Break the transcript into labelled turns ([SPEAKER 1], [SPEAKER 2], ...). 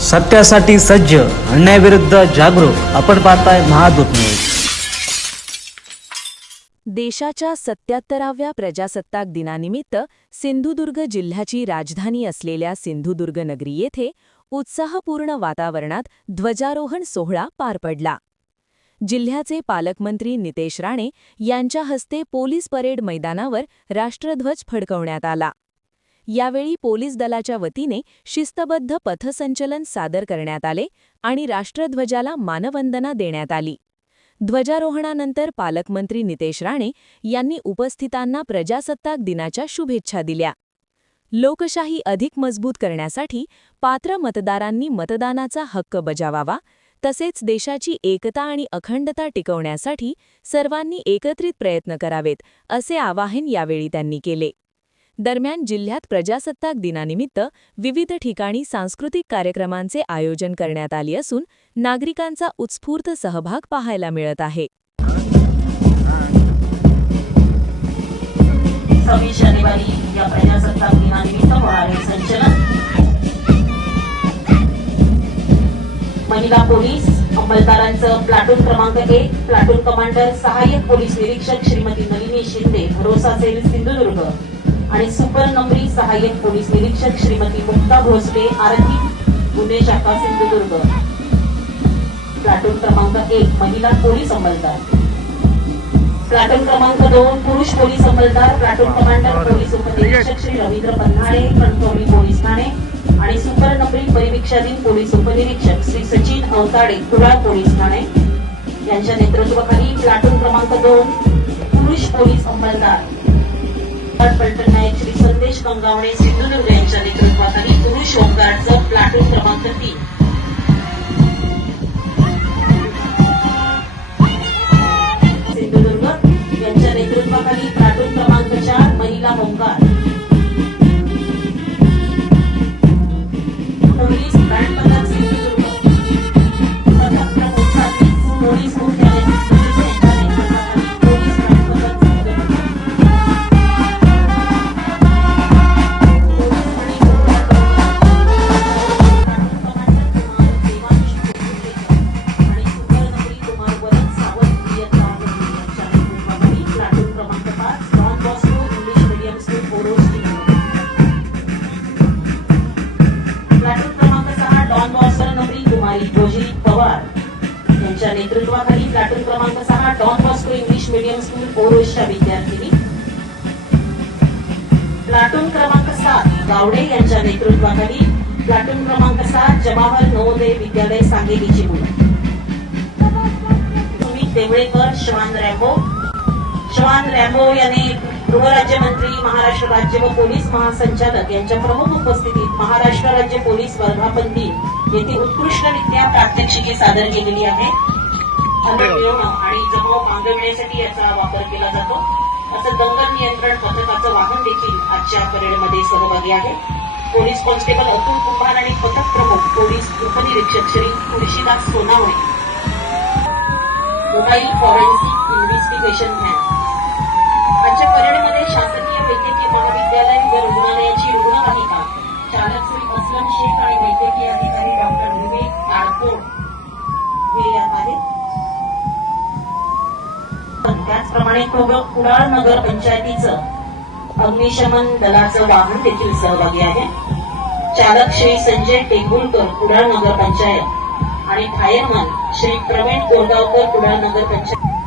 [SPEAKER 1] सत्यासाठी सज्ज अन्यायाविरुद्ध जागरूक आपण पाहताय महादूत न्यूज.
[SPEAKER 2] देशाच्या सत्याहत्तराव्या प्रजासत्ताक दिनानिमित्त सिंधुदुर्ग जिल्ह्याची राजधानी असलेल्या सिंधुदुर्ग नगरी येथे उत्साहपूर्ण वातावरणात ध्वजारोहण सोहळा पार पडला. जिल्ह्याचे पालकमंत्री नितेश राणे यांच्या हस्ते पोलीस परेड मैदानावर राष्ट्रध्वज फडकवण्यात आला. यावेळी पोलीस दलाच्या वतीने शिस्तबद्ध पथसंचलन सादर करण्यात आले आणि राष्ट्रध्वजाला मानवंदना देण्यात आली. ध्वजारोहणानंतर पालकमंत्री नितेश राणे यांनी उपस्थितांना प्रजासत्ताक दिनाच्या शुभेच्छा दिल्या. लोकशाही अधिक मजबूत करण्यासाठी पात्र मतदारांनी मतदानाचा हक्क बजावावा तसेच देशाची एकता आणि अखंडता टिकवण्यासाठी सर्वांनी एकत्रित प्रयत्न करावेत असे आवाहन यावेळी त्यांनी केले. दरम्यान जिल्ह्यात प्रजासत्ताक दिनानिमित्त विविध ठिकाणी सांस्कृतिक कार्यक्रमांचे आयोजन करण्यात आले असून नागरिकांचा उत्स्फूर्त सहभाग पाहायला मिळत आहे.
[SPEAKER 3] सव्वीस शनिवारी या प्रजासत्ताक दिनानिमित्त होणारे संचलन. महिला पोलीस अंमलदारांचं प्लाटून क्रमांक एक प्लाटून कमांडर सहाय्यक पोलीस निरीक्षक श्रीमती नलिनी शिंदे भरोसा सेल सिंधुदुर्ग. आणि सुपर नंबरी सहाय्यक पोलीस निरीक्षक श्रीमती मुक्ता भोसले आरती गुन्हे शाखा सिंधुदुर्ग. प्लाटून क्रमांक एक महिला पोलीस अंमलदार. प्लाटून क्रमांक दोन पुरुष पोलीस अंमलदार. प्लाटून कमांडर पोलीस उपनिरीक्षक श्री रवींद्र पन्हाळे कणकवली पोलीस ठाणे. आणि सुपर नंबरी परिवीक्षाधीन पोलीस उपनिरीक्षक श्री सचिन अवताडे कुडाळ पोलीस ठाणे. यांच्या नेतृत्वाखाली प्लाटून क्रमांक दोन पुरुष पोलीस अंमलदार. पलटण श्री संदेश गंगावणे सिंधुदुर्ग यांच्या नेतृत्वाखाली पुरुष होमगार्डचं प्लाटून क्रमांक तीन. सिंधुदुर्ग यांच्या नेतृत्वाखाली प्लाटून क्रमांक चार महिला होमगार्ड. आणि योजित पवार यांच्या नेतृत्वाखाली प्लॅटून क्रमांक सहा Don Bosco English medium school ओरोसच्या विद्यार्थिनी. प्लाटून क्रमांक सात गावडे यांच्या नेतृत्वाखाली प्लाटून क्रमांक सात जवाहर नवोदय विद्यालय सांगेलीची मुलं. सुमित देवळेकर श्वान रॅम्बो. श्वान रॅम्बो याने गृहराज्यमंत्री महाराष्ट्र राज्य व पोलीस महासंचालक यांच्या प्रमुख उपस्थितीत महाराष्ट्र राज्य पोलीस वर्धापन दिन येथे उत्कृष्टरित्या प्रात्यक्षिके सादर केलेली आहे. मिळवणं आणि जमाव मागविण्यासाठी याचा वापर केला जातो. असं दंगल नियंत्रण पथकाचं वाहन देखील आजच्या परेडमध्ये सहभागी आहे. पोलीस कॉन्स्टेबल अतुल कुंभार आणि पथक प्रमुख पोलीस उपनिरीक्षक Shri Tulshidas Sonawane. Mobile forensic investigation van आजच्या परेडमध्ये शासकीय वैद्यकीय महाविद्यालय व रुग्णालयाची रुग्णवाहिका चालक श्री अस्लम शेख आणि वैद्यकीय अधिकारी डॉक्टर आहेत त्याचप्रमाणे कुडाळ नगर पंचायतीचं अग्निशमन दलाचं वाहन देखील सहभागी आहे. चालक श्री संजय टेंभुलकर कुडाळ नगर पंचायत आणि फायरमन श्री प्रवीण कोरगावकर कुडाळ नगर पंचायत